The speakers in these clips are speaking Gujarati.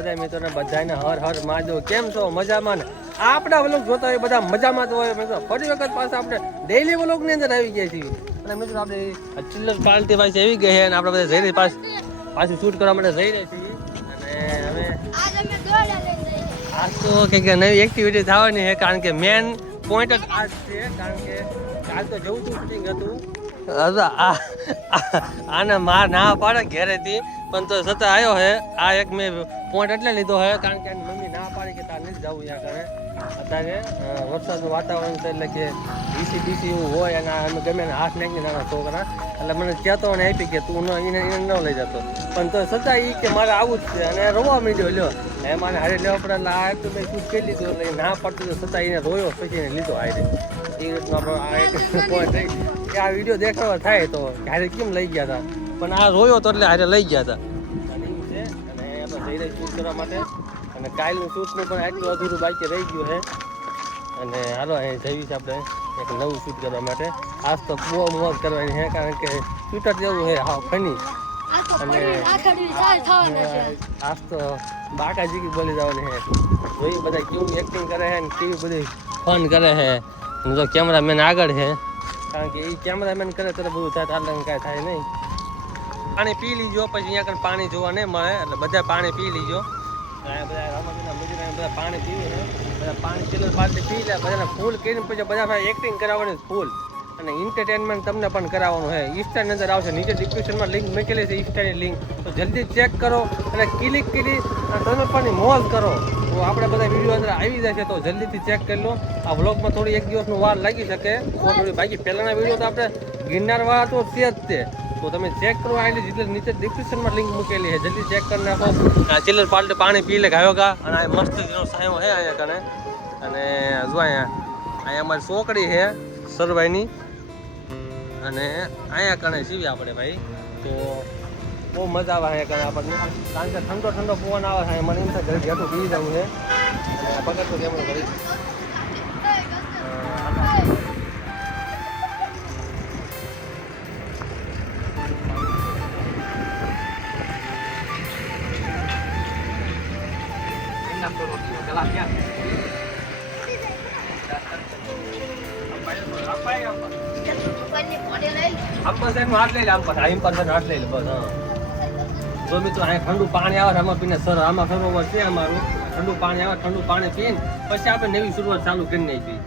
બધા મિત્રોને બધાને હર હર મહાદેવ. કેમ છો? મજામાં ને? આપણા વ્લોગ જોતા હોય બધા મજામાં તો હોય. મિત્રો ફરી વખત પાછા આપણે ડેઈલી વ્લોગની અંદર આવી ગયા છીએ. અને મિત્રો આપણે ચિલ્લર પાર્ટી પાછી આવી ગઈ છે અને આપણે બધા જઈ પાછું શૂટ કરવા માટે જઈ રહ્યા છીએ. અને હવે આજ તો કંઈક નવી એક્ટિવિટી થવાની છે, કારણ કે મેન પોઈન્ટ જ આજ છે. કારણ કે કાલ તો જવું હતું, શૂટિંગ હતું. આને માર ના પાડે ઘેરેથી, પણ તો છતાં આવ્યો છે. આ એક મેં પોઈન્ટ એટલે લીધો છે કારણ કે મમ્મી ના પાડી કે તાર નથી જવું ત્યાં કરે. અત્યારે વરસાદનું વાતાવરણ છે એટલે કે બીસી એવું હોય અને અમે ગમે ને હાથ નાખી નાના છોકરા, એટલે મને ચેતવણી આપી કે તું એને ન લઈ જતો. પણ તો છતાં એ કે મારે આવું જ છે અને રોવા માંડ્યો. લ્યો એ મારે હારે લેવા પડે એટલે આ તો મેં શૂટ કરી લીધું. એટલે ના પડતું તો છતાં એને રોયો, પછી એને લીધો હારે. એ રીતનું આપણે આ એક પોઈન્ટ થઈ કે આ વિડીયો દેખાડવા થાય તો હારે કેમ લઈ ગયા હતા, પણ આ રોયો તો એટલે હારે લઈ ગયા હતા. અને એવું છે. અને આપણે જઈ રહી શૂટ કરવા માટે. અને કાલનું શૂટનું પણ આટલું અધૂરું બાકી રહી ગયું છે. અને હાલો અહીં જઈએ છીએ આપણે એક નવું શૂટ કરવા માટે. આજ તો બહુ મોજ કરવાની છે, કારણ કે શૂટર જેવું છે હા ફની. અને આજ તો બાકાજી બોલી જવાની છે. જોઈ બધા કેવું એક્ટિંગ કરે છે ને કેવી બધી ફન કરે છે. જો કેમેરામેન આગળ છે, કારણ કે એ કેમેરામેન કરે ત્યારે બધું થાય, આટલા કાંઈ થાય નહીં. પાણી પી લીજો, પછી અહીંયા કંઈ પાણી જોવા નહીં મળે, એટલે બધા પાણી પી લીજો. બધા રમતના મજૂર બધા પાણી પીવે છે. બધા પાણી ચિલ્લર પાર્ટી પી લે, બધાને ફૂલ કરીને પછી બધા એક્ટિંગ કરાવવાની ફૂલ. અને એન્ટરટેનમેન્ટ તમને પણ કરાવવાનું છે. ઇન્સ્ટાની અંદર આવશે, નીચે ડિસ્ક્રિપ્શનમાં લિંક મૂકેલી છે ઇન્સ્ટાની લિંક, તો જલ્દી ચેક કરો અને ક્લિક કરી અને તમે પણ મોજ કરો. તો આપણે બધા વિડીયો અંદર આવી જશે, તો જલ્દીથી ચેક કરી લો. આ વ્લોગમાં થોડી એક દિવસનું વાર લાગી શકે થોડી, બાકી પહેલાંના વિડીયો તો આપણે ગિરનારવાળા તો છે જ તે. તો તમે ચેક કરો, આટલી જેટલી નીચે ડિસ્ક્રિપ્શનમાં લિંક મૂકેલી છે, જલ્દી ચેક કરી નાખો. આ ચિલ્લર પાર્ટી પાણી પી લે ગાયો ગા. અને આ મસ્ત સાયો છે અહીંયા કને. અને જો અહીંયા અમારી છોકરી છે સરભાઈની. અને અહીંયા કણે સીવી આપણે ભાઈ, તો બહુ મજા આવે અહીંયા કણે આપણને, કારણ કે ઠંડો ઠંડો પવન આવે છે. મને એમ થાય ઘરે ઘેટું પી જવું છે. અને પગડ તો કેમ કરી હાથ લઈ લે આમ પાછા હાથ લઈ લે બસ. હા જો મિત્રો અહીંયા ઠંડુ પાણી આવે આમાં પીને સર આમાં સરોવર છે અમારું. ઠંડુ પાણી આવે, ઠંડુ પાણી પીને પછી આપણે નવી શરૂઆત ચાલુ કરી નાખી.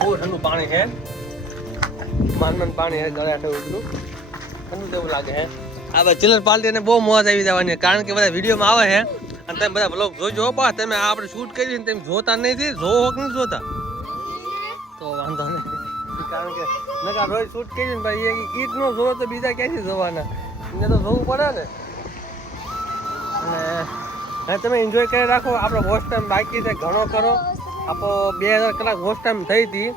બહુ ઠંડુ પાણી છે, માનમન પાણી છે, ગળે આટલું ઉતરું ઠંડુ જેવું લાગે છે. આ બધા ચિલ્લર પાર્ટીને બહુ મોજ આવી જવાની, કારણ કે બધા વિડીયોમાં આવે છે અને તમે બધા બ્લોગ જોજો. બસ તમે આપણે શૂટ કરી તમે જોતા નહીં, જોવો કે નહીં જોતા તો વાંધો નહીં, કારણ કે નકા રોજ શૂટ કરીને ભાઈ એ ગીત નો જોવો તો બીજા ક્યાંથી જોવાના, એને તો જોવું પડે ને. અને તમે એન્જોય કરી રાખો. આપણો વોચ ટાઈમ બાકી છે ઘણો કરો. આપણો 2000 કલાક વોચ ટાઈમ થઈ હતી.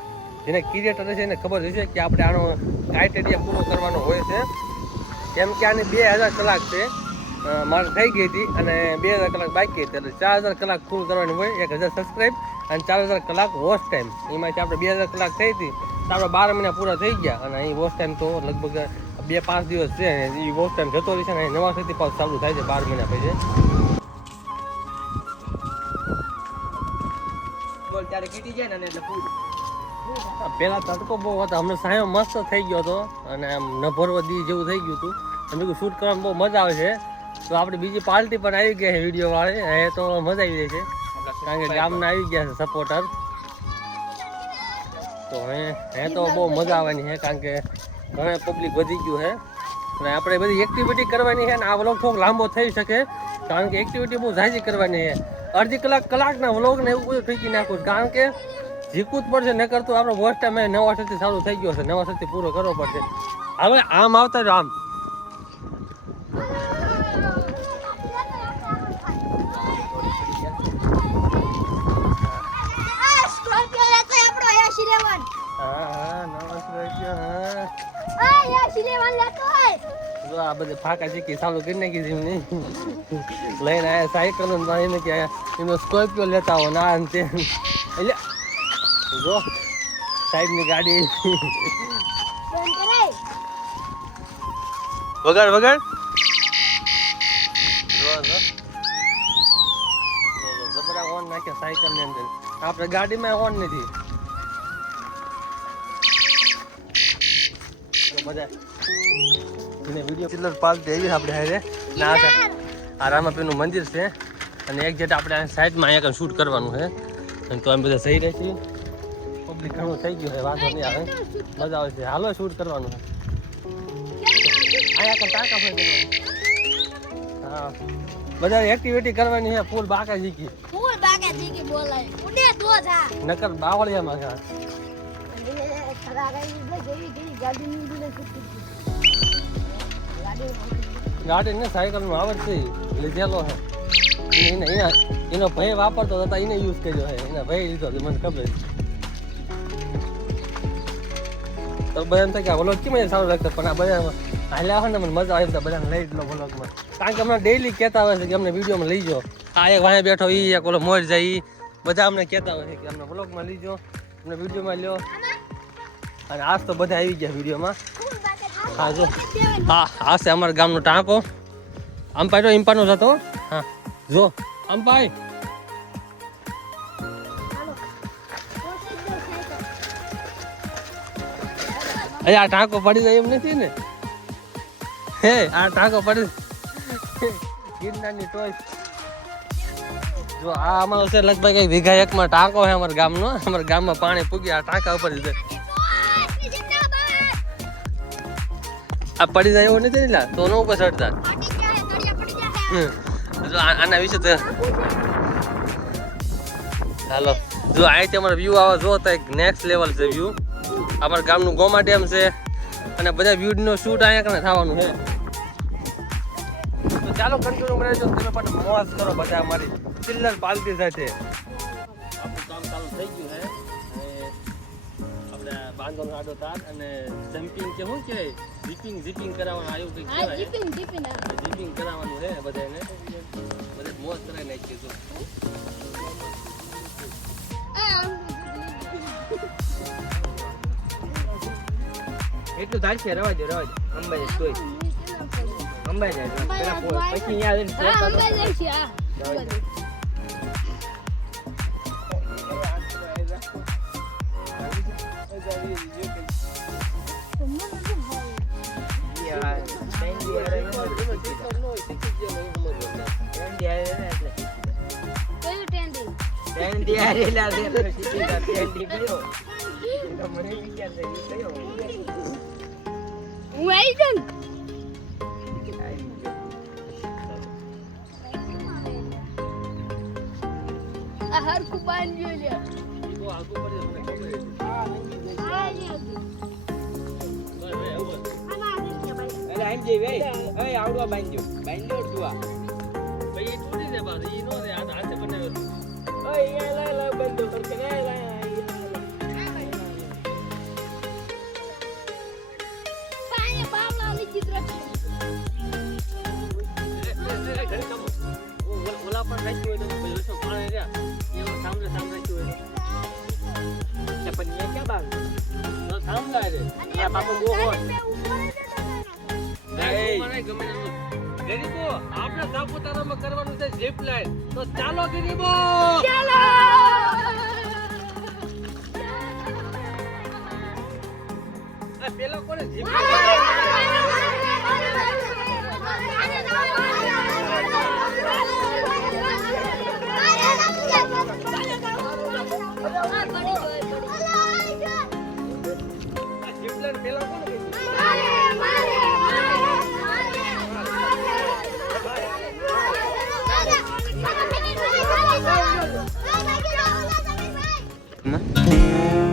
જેને ક્રિએટર છે એને ખબર હશે કે આપણે આનો ક્રાઇટેરિયા પૂરો કરવાનો હોય છે. કેમ કે આની 2000 કલાક છે, મારે થઈ ગઈ હતી અને 2000 કલાક બાકી હતી. એટલે 4000 કલાક પૂરું કરવાની હોય, 1000 સબસ્ક્રાઈબ અને 4000 કલાક વોચ ટાઈમ. એમાંથી આપણે 2000 કલાક થઈ હતી તો આપણે 12 મહિના પૂરા થઈ ગયા. અને અહીં વોચ ટાઈમ તો લગભગ 2-5 દિવસ છે. એ વોચ ટાઈમ જતો રહેશે ને નવા સુધી પાછું ચાલુ થાય છે 12 મહિના પછી. ત્યારે કીટી જાય ને એટલે પૂરું. પેલા તડકો બહુ હતો, હમણાં સાયો મસ્ત થઈ ગયો હતો અને આમ નભરવા દી જેવું થઈ ગયું હતું. અને બીજું શૂટ કરવાની બહુ મજા આવે છે. તો આપણે બીજી પાર્ટી પણ આવી ગઈ છે વિડીયો વાળી, એ તો મજા આવી જાય છે, કારણ કે ગામના આવી ગયા છે સપોર્ટર. તો હે તો બહુ મજા આવવાની છે, કારણ કે ઘણા પબ્લિક વધી ગયું છે અને આપણે બધી એક્ટિવિટી કરવાની છે. અને આ વ્લોગ થોડોક લાંબો થઈ શકે, કારણ કે એક્ટિવિટી બહુ ઝાઝી કરવાની છે. અડધી કલાકના વ્લોગને એવું બધું ઠીકી નાખું, કારણ કે જીકવું જ પડશે. ન કરતું આપણે વોચ ટાઈમ નવા સથી ચાલુ થઈ ગયો છે, નવા સથી પૂરો કરવો પડશે. હવે આમ આવતા જ આમ આ બધે ફાકા શીખી ચાલુ કરી નાખી છે એમને લઈને આયા સાયકલ એને કે એનો સ્કોર્પિયો લેતા હો ના તે એટલે જો સાહેબની ગાડી વગાડ વગાડ જબરા ઓન નાખે સાયકલ ની અંદર આપણે ગાડીમાં ઓન નથી બધા વિડીયો ચિલ્લર પાલતી આવી આપણે હારે ના આ રામાપીરનું મંદિર છે અને એક જેટ આપણે સાઈડમાં અહીંયા શૂટ કરવાનું છે અને તો અમે બધા સહી રહે છીએ પબ્લિક ઘણું થઈ ગયું છે વાંધો નહીં આવે મજા આવે છે હાલો શૂટ કરવાનું છે અહીંયા ટાંકા હા બધા એક્ટિવિટી કરવાની છે ફૂલ બાકા જીકી બોલાય ઉડે તો જા નકર બાવળિયામાં જા ગાડી ને સાયકલ નું આવડશે લીધેલો છે એનો ભાઈ વાપરતો હતા એને યુઝ કર્યો છે એના ભાઈ લીધો મને ખબર તો બધા એમ થાય કે વ્લોગ કેમ સારું લાગતો પણ આ બધા હાલ્યા હોય ને મને મજા આવે બધાને લઈ લો વ્લોગમાં કારણ કે અમને ડેઈલી કહેતા હોય છે કે અમને વિડીયોમાં લઈ જાઓ આ એક વાંહે બેઠો એ એક ઓલો મોર જાય બધા અમને કહેતા હોય છે કે અમને વ્લોગમાં લઈ જાઓ અમને વિડીયોમાં લ્યો અને આજ તો બધા આવી ગયા વિડીયોમાં હા જો હા આ છે અમારા ગામનો ટાંકો અંપાઈ તો ઇમ્પાનો જતો હા જો અંપાઈ આ ટાંકો પડી ગયો એમ નથી ને હે આ ટાંકો પડી ગિરનારની ટોય જો આ અમારો છે લગભગ એક વીઘા એકમાં ટાંકો છે અમારા ગામનો અમારા ગામમાં પાણી પૂગી આ ટાંકા ઉપર જ આ પડી જાય એવો નથી ને તો નો ઉપર ચડતા જો આના વિશે તો હાલો જો અહીંથી અમારો વ્યૂ આવે જો તો એક નેક્સ્ટ લેવલ છે વ્યૂ અમારા ગામનું ગોમા ડેમ છે અને બધા વ્યૂનો શૂટ અહીંયા કને થવાનું છે તો ચાલો કન્ટિન્યુ રહેજો તમે પણ મોજ કરો બધા અમારી ચિલ્લર પાલતી સાથે આપણું કામ ચાલુ થઈ ગયું છે આપણે બાંધવાનો આડો તાર અને જમ્પિંગ કે શું કહેવાય જીપિંગ કરાવવાનું આવ્યું કંઈક કહેવાય જીપિંગ કરાવવાનું છે બધાને બધે મોજ કરાવી નાખીએ તો એટલું ધારશે રવા દો અંબાઈ જોઈ અંબાઈ જાય પછી હર કુબાન જોઈ આવડવા બાંધ્યો તું ભાઈ છોડી દે બાદ ઈ નો દે આ હાથે બનાવેલું બંધો ઓલા પણ રાખ્યું હોય તો પાણી રહ્યા એનો સામે રાખ્યું હોય પણ ક્યાં બાંધ સામલા રે આ બાપુ બહુ હોય ગરીબો આપણે સાપુતારામાં કરવાનું છે ઝીપ લાઈન તો ચાલો ગરીબો ચાલો પેલો કોને ઝીપ પેલો કોને Mama.